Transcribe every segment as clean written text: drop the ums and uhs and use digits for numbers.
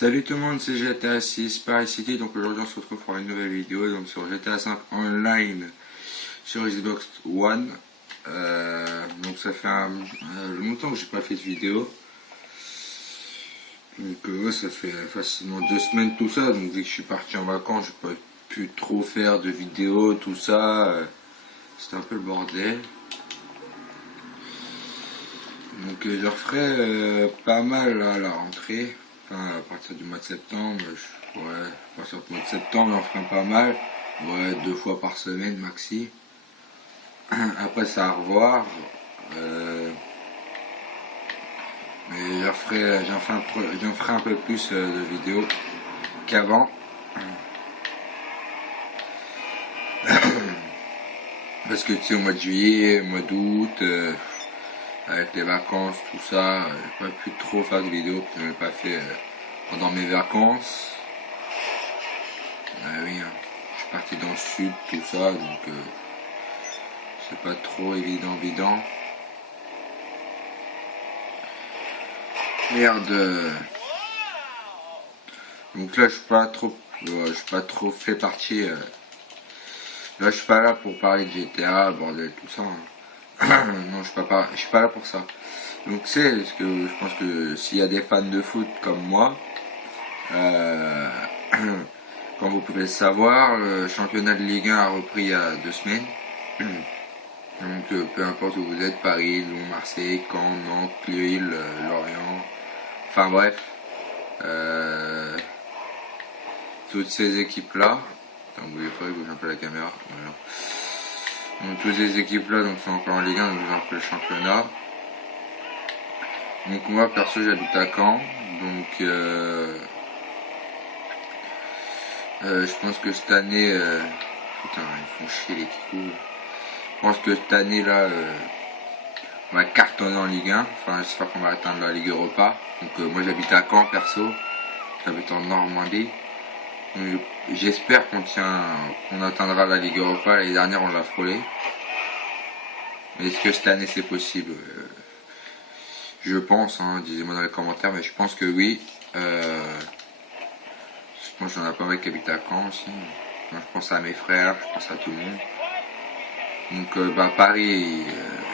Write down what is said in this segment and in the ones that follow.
Salut tout le monde, c'est GTA 6 Paris City. Donc aujourd'hui on se retrouve pour une nouvelle vidéo donc sur GTA 5 online sur Xbox One. Donc ça fait longtemps que j'ai pas fait de vidéo. Donc ouais, ça fait facilement 2 semaines tout ça. Donc dès que je suis parti en vacances, j'ai pas pu trop faire de vidéos, tout ça. C'était un peu le bordel. Donc je referai pas mal là, à la rentrée. Enfin, à partir du mois de septembre, ouais, à partir du mois de septembre, j'en ferai pas mal. Ouais, 2 fois par semaine maxi. Après, ça à revoir. Mais j'en ferai un peu plus de vidéos qu'avant. Parce que tu sais, au mois de juillet, au mois d'août, avec les vacances, tout ça, j'ai pas pu trop faire de vidéos que je n'avais pas fait pendant mes vacances. Ah oui, hein. Je suis parti dans le sud, tout ça, donc c'est pas trop évident. Merde. Donc là, je suis pas trop fait partie. Là, je suis pas là pour parler de GTA, bordel, tout ça. Hein. Non, je suis pas là pour ça. Donc c'est parce que je pense que s'il y a des fans de foot comme moi, comme vous pouvez le savoir, le championnat de Ligue 1 a repris il y a 2 semaines. Donc peu importe où vous êtes, Paris, Lyon, Marseille, Caen, Nantes, Lille, Lorient, enfin bref, toutes ces équipes-là, attends, bougez pas, bouge un peu la caméra, voilà. Donc toutes ces équipes-là donc, sont encore en Ligue 1, donc un peu le championnat. Donc moi perso j'habite à Caen, donc je pense que cette année, putain ils font chier les kikous. Je pense que cette année là, on va cartonner en Ligue 1. Enfin, j'espère qu'on va atteindre la Ligue Europa. Donc moi j'habite à Caen perso, j'habite en Normandie. J'espère qu'on atteindra la Ligue Europa. L'année dernière on l'a frôlé. Mais est-ce que cette année c'est possible? Je pense, hein, disez-moi dans les commentaires, mais je pense que oui. Je pense qu'il y en a pas mal qui habitent à Caen aussi. Je pense à mes frères, je pense à tout le monde. Donc Paris,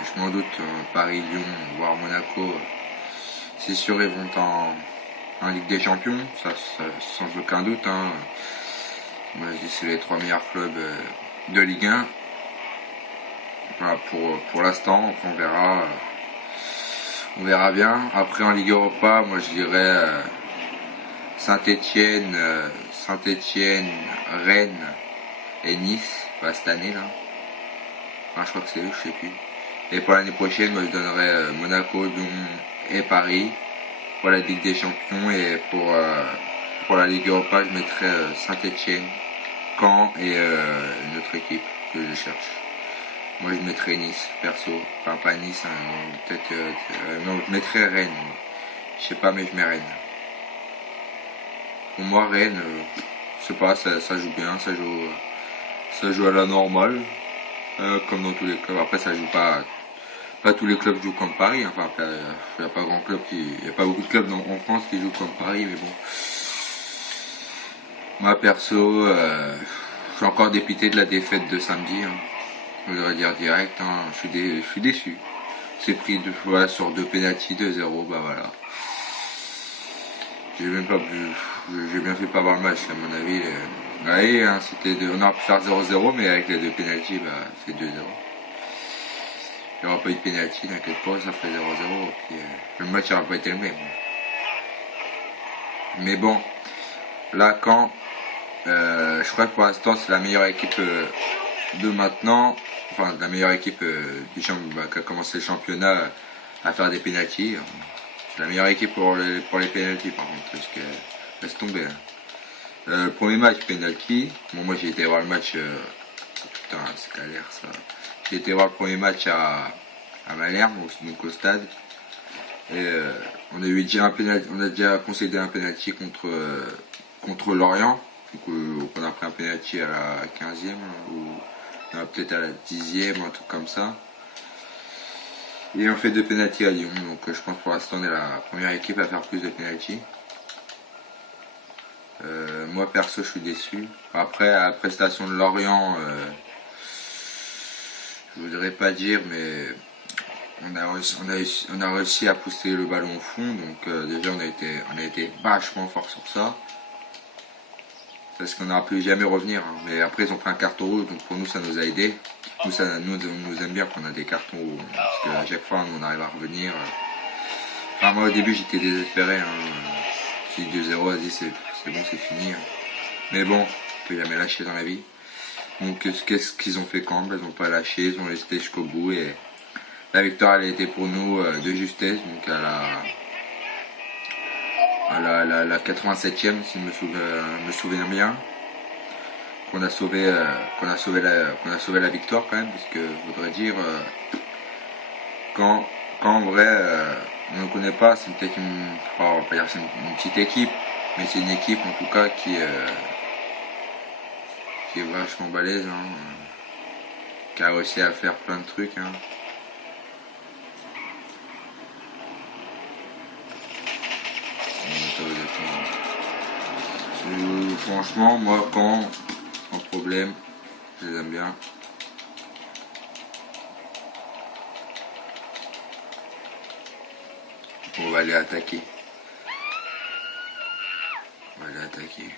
je m'en doute, Paris, Lyon, voire Monaco, c'est sûr ils vont en Ligue des Champions, ça sans aucun doute. Hein. Moi je dis c'est les 3 meilleurs clubs de Ligue 1. Voilà, pour l'instant, on verra bien. Après en Ligue Europa, moi je dirais Saint-Étienne, Rennes et Nice, cette année là. Enfin, je crois que c'est eux, je sais plus. Et pour l'année prochaine, moi je donnerais Monaco, Lyon et Paris pour la Ligue des Champions, et pour la Ligue Europa, je mettrais Saint-Étienne, Caen et une autre équipe que je cherche. Moi je mettrais Nice, perso. Enfin pas Nice, hein, peut-être non, je mettrais Rennes. Je sais pas, mais je mets Rennes. Pour moi Rennes, je sais pas, ça joue bien, ça joue à la normale. Comme dans tous les clubs. Après, ça joue pas tous les clubs jouent comme Paris. Enfin, il n'y a pas beaucoup de clubs en France qui jouent comme Paris, mais bon. Moi, perso, je suis encore dépité de la défaite de samedi. Hein. Je voudrais dire direct, hein. Je suis déçu. C'est pris 2 fois sur 2 pénaltys, 2-0, bah voilà. J'ai bien fait pas voir le match, à mon avis. Ouais, hein, on aurait pu faire 0-0, mais avec les 2 pénaltys, c'est 2-0. Il n'y aura pas eu de pénalty, t'inquiète pas, ça ferait 0-0. Puis, le match n'aura pas été le même. Mais bon, là, je crois que pour l'instant, c'est la meilleure équipe de maintenant. Enfin, la meilleure équipe qui a commencé le championnat à faire des pénaltys. C'est la meilleure équipe pour les pénaltys, par contre, parce que laisse tomber. Hein. Le premier match penalty, bon, moi j'ai été voir le match, putain c'est galère ça. J'ai été voir le premier match à Malherbe, donc au stade, et on a déjà concédé un penalty contre Lorient, donc on a pris un penalty à la 15e ou peut-être à la 10e, un truc comme ça. Et on fait 2 penaltys à Lyon, donc je pense pour l'instant on est la première équipe à faire plus de penalty. Moi perso je suis déçu. Après la prestation de Lorient, je voudrais pas dire, mais on a réussi à pousser le ballon au fond, donc déjà on a été vachement fort sur ça. Parce qu'on n'aurait pu jamais revenir, hein. Mais après ils ont pris un carton rouge, donc pour nous ça nous a aidé. Nous, on nous aime bien qu'on a des cartons rouges, parce qu'à chaque fois on arrive à revenir. Enfin moi au début j'étais désespéré, hein. J'ai dit 2-0, vas-y c'est bon, c'est fini, hein. Mais bon, on peut jamais lâcher dans la vie. Donc qu'est-ce qu'ils ont fait quand ils n'ont pas lâché, ils ont resté jusqu'au bout et la victoire elle a été pour nous de justesse, donc à la 87e si je me souviens bien, qu'on a sauvé la victoire quand même, parce que je voudrais dire quand en vrai on ne connaît pas, c'est peut-être on va pas dire c'est une petite équipe, mais c'est une équipe en tout cas qui est vachement balèze, hein, qui a réussi à faire plein de trucs, hein. Franchement, moi, sans problème, je les aime bien. On va aller attaquer. On va aller attaquer.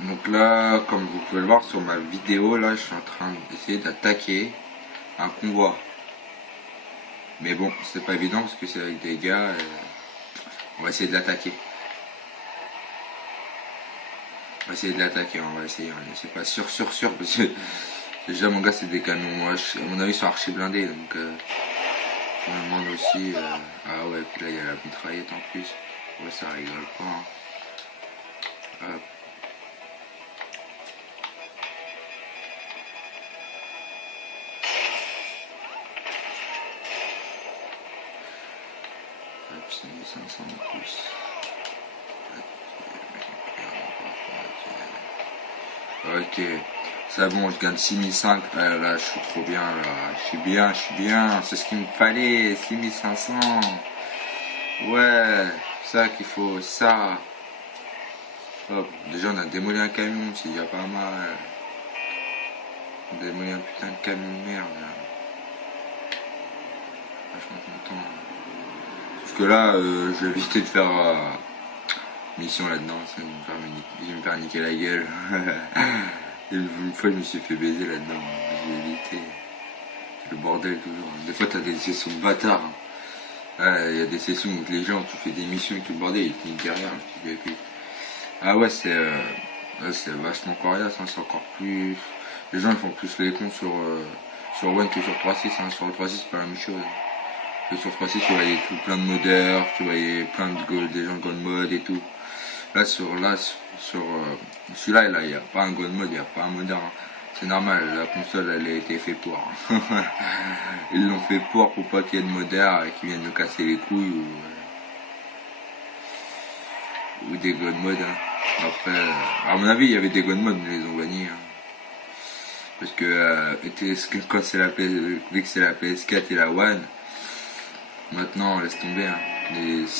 Donc là, comme vous pouvez le voir sur ma vidéo, là, je suis en train d'essayer d'attaquer un convoi. Mais bon, c'est pas évident parce que c'est avec des gars. On va essayer de l'attaquer. On va essayer de l'attaquer, on va essayer. C'est pas sûr, parce que déjà mon gars c'est des canons. Moi, à mon avis ils sont archi blindés, donc je me demande aussi. Ah ouais, puis là il y a la mitraillette en plus. Ouais, ça rigole pas, hein. Hop. Hop, c'est 1500 en plus. Ok, c'est bon, je gagne 6005. Là, je suis trop bien, là. Je suis bien. C'est ce qu'il me fallait, 6500. Ouais, ça qu'il faut, ça. Hop, déjà, on a démoli un camion, c'est déjà pas mal. On a démoli un putain de camion de merde, là. Vachement content. Sauf que là, je vais éviter de faire mission là-dedans, ça va me faire niquer la gueule. Une fois, je me suis fait baiser là-dedans, j'ai évité. C'est le bordel toujours. Des fois, t'as des sessions de bâtards. Il y a des sessions où les gens, tu fais des missions et tout le bordel, ils te niquent derrière. Ah ouais, c'est vachement coriace, hein, c'est encore plus. Les gens ils font plus les cons sur One que sur 3.6, hein. Sur 3.6 c'est pas la même chose. Et sur 3.6 tu voyais plein de modeurs, tu voyais plein des gens de gold mode et tout. Là sur celui-là, il n'y a pas un gold mode, il n'y a pas un modeur, hein. C'est normal, la console elle a été faite pour. Ils l'ont fait pour pas qu'il y ait de modeurs qui viennent nous casser les couilles ou des god mode, hein. Après, à mon avis, il y avait des god mode, mais ils les ont bannis, hein. Parce que quand c'est la dès que c'est la PS4 et la One, maintenant laisse tomber, hein. De toute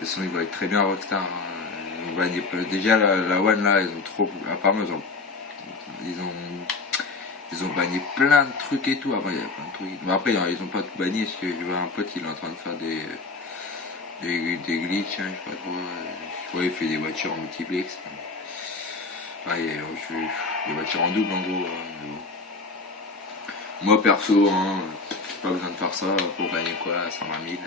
façon, ils vont être très bien Rockstar, hein. Ils ont banni, déjà la One là, ils ont trop. Apparemment, ils ont banni plein de trucs et tout. Avant, il y avait plein de trucs. Mais après, ils ont pas tout banni parce que je vois un pote, il est en train de faire des glitches, hein, je sais pas trop. Je vois, il fait des voitures en multiplex. Ah, des voitures en double en gros, hein, mais bon. Moi perso, hein, pas besoin de faire ça pour gagner quoi, 120 000.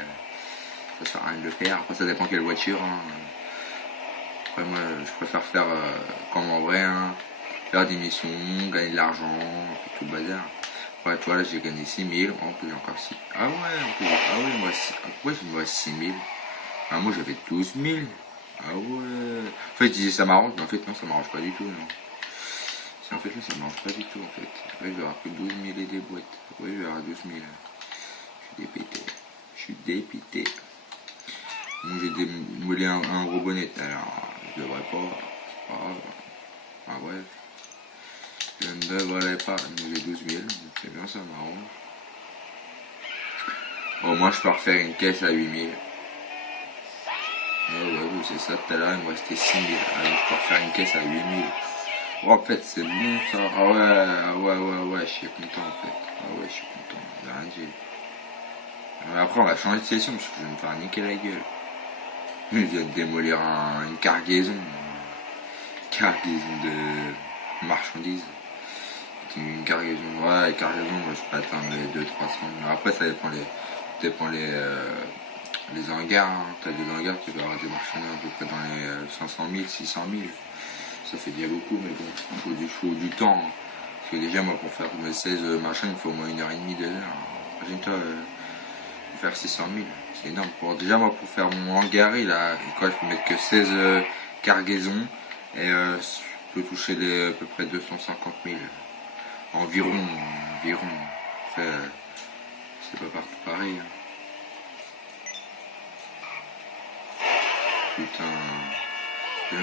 Ça sert à rien de le faire. Après, ça dépend quelle voiture, hein. Après, moi, je préfère faire comme en vrai, hein, faire des missions, gagner de l'argent, tout le bazar. Ouais, tu vois, là j'ai gagné 6 000. En plus, j'ai encore 6. Ah ouais, en plus, ah ouais, moi, il me reste 6 000. Ah, moi j'avais 12 000. Ah ouais. En fait, je disais ça m'arrange, mais en fait, non, ça m'arrange pas du tout, non. En fait, là, ça m'arrange pas du tout, en fait. Là, je vais avoir que 12 000 et des boîtes. Oui, je vais avoir 12 000. Je suis dépité. Je suis dépité. Bon, j'ai démolé un gros bonnet. Alors, je devrais pas. C'est pas grave. Ah, bref. Je ne devrais pas. Mais j'ai 12 000. C'est bien, ça m'arrange. Au moins je peux refaire une caisse à 8000. Ouais, c'est ça, tout à l'heure il me restait 6000. Alors je peux refaire une caisse à 8000. Oh, en fait c'est bon ça. Ouais, je suis content en fait. Ah ouais, je suis content. J'ai rien dit. Après on va changer de session parce que je vais me faire niquer la gueule. Je viens de démolir une cargaison. Cargaison de marchandises. Une cargaison, ouais, cargaison, je peux atteindre les 200-300. Après, ça dépend les hangars. Hein. T'as des hangars qui peuvent avoir des marchandises à peu près dans les 500 000, 600 000. Ça fait déjà beaucoup, mais bon, il faut du temps. Hein. Parce que déjà, moi, pour faire mes 16 machins, il faut au moins 1h30, 2 heures. Imagine-toi, pour faire 600 000, c'est énorme. Déjà, moi, pour faire mon hangar, là, quoi, je peux mettre que 16 cargaisons. Et je peux toucher à peu près 250 000. Environ. Après, c'est pas partout pareil. Hein. Putain,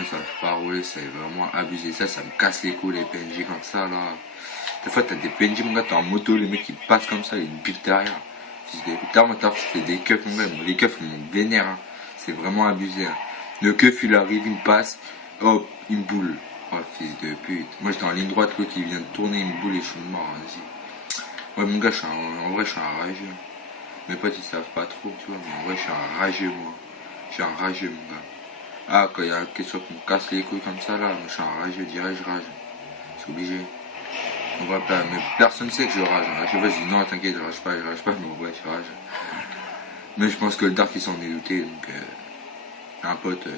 ça ne pas rouler, c'est vraiment abusé. Ça me casse les couilles, les PNJ comme ça, là. Des fois, t'as des PNJ, mon gars, t'es en moto, les mecs, ils passent comme ça, ils me piquent derrière. Putain, moi, je fais des keufs, mon gars. Les keufs, ils me vénèrent. Hein. C'est vraiment abusé. Hein. Le keuf, il arrive, il me passe. Hop, il me boule. Oh, fils de pute. Moi, j'étais en ligne droite, l'autre, il vient de tourner, il me boule et je suis mort, vas-y. Ouais, mon gars, en vrai, je suis un rageux. Mes potes, ils savent pas trop, tu vois, mais en vrai, je suis un rageux, moi. Je suis un rageux, mon gars. Ah, quand il y a quelque chose qui me casse les couilles comme ça, là, je suis un rageux, je rage. Je suis obligé. En vrai, mais personne sait que je rage. À chaque fois, je dis non, t'inquiète, je rage pas, mais en vrai, je rage. Mais je pense que le Dark, ils s'en est douté, donc, un pote,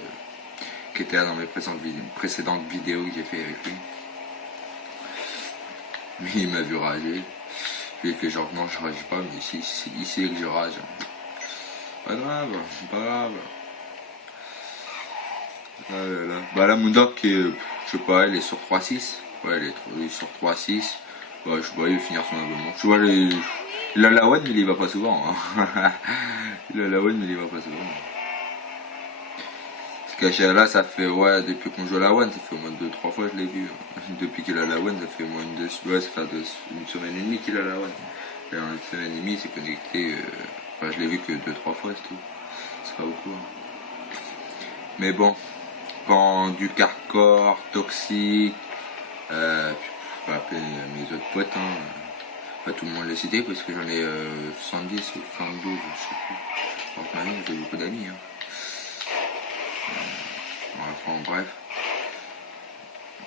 qui était là dans mes précédentes vidéos que j'ai fait avec lui. Mais il m'a vu rager. Je lui ai fait genre non, je rage pas, mais ici que je rage. Pas grave. Ah là là. Bah la Moondork, je sais pas, elle est sur 3.6. Ouais, elle est sur 3.6. Ouais, je sais pas, il va finir son abonnement. Tu vois, il a la one, mais il y va pas souvent. Hein. Il a la one, mais il y va pas souvent. Là, ça fait, ouais, depuis qu'on joue à la One, ça fait au moins 2-3 fois je l'ai vu. Depuis qu'il a la One, ça fait au moins une semaine et demie qu'il a la One. Et en une semaine et demie, il s'est connecté, je l'ai vu que 2-3 fois, c'est tout. C'est pas beaucoup. Hein. Mais bon, quand du hardcore, toxique, je peux appeler mes autres potes, hein. Pas tout le monde les citer parce que j'en ai 70 ou 72, je sais plus. En ma vie, j'ai beaucoup d'amis. Hein. Enfin, bref,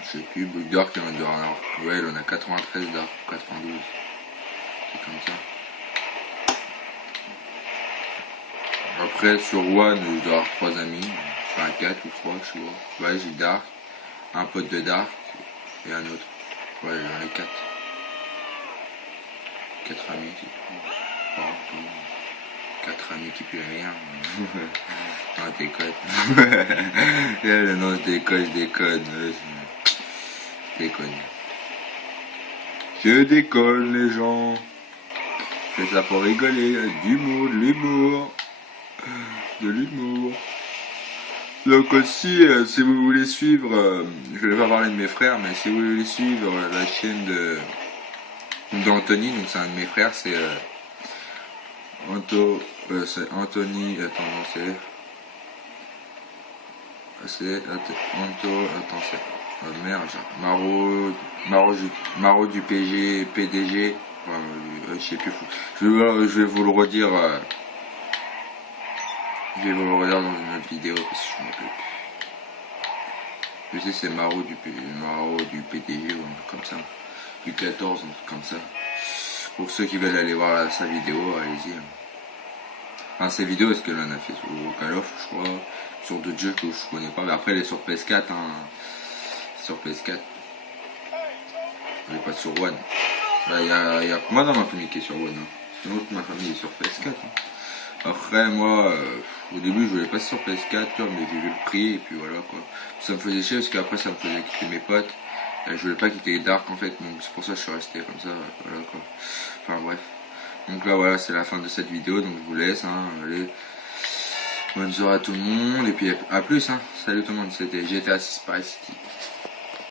je sais plus, Blue Dark, il en a, ouais, il en a 93 Dark, 92, c'est comme ça. Après, sur One, je dois avoir 3 amis, enfin 4 ou 3, je sais pas. Ouais, j'ai Dark, un pote de Dark et un autre. Ouais, j'en ai 4. 4 amis, c'est tout. Oh, 4 amis qui puent rien. Non, je déconne. Non, je déconne. Je déconne, les gens. Je fais ça pour rigoler. D'humour, de l'humour. Donc aussi, si vous voulez suivre, je vais pas parler de mes frères, mais si vous voulez suivre la chaîne d'Anthony, donc c'est un de mes frères, c'est c'est Anthony, attends, c'est merde, Maro du PDG, je sais plus, je vais vous le redire, dans une autre vidéo, parce que je m'en rappelle plus. Je sais c'est Maro du PDG ou un truc comme ça, du 14, un truc comme ça. Pour ceux qui veulent aller voir sa vidéo, allez-y. Enfin, ses vidéos, parce que là, on a fait sur Call of, je crois, sur d'autres jeux que je connais pas. Mais après, elle est sur PS4, hein. Sur PS4. Elle est pas sur One. Là, il y a moi dans ma famille qui est sur One. Hein. Sinon, toute ma famille est sur PS4. Hein. Après, moi, au début, je voulais passer sur PS4, mais j'ai vu le prix, et puis voilà, quoi. Ça me faisait chier, parce qu'après, ça me faisait quitter mes potes. Et je voulais pas quitter Dark, en fait, donc c'est pour ça que je suis resté comme ça, voilà, quoi. Enfin, bref. Donc là voilà, c'est la fin de cette vidéo, donc je vous laisse, hein, allez, bonne soirée à tout le monde, et puis à plus, hein, salut tout le monde, c'était GTA 6 Paris City.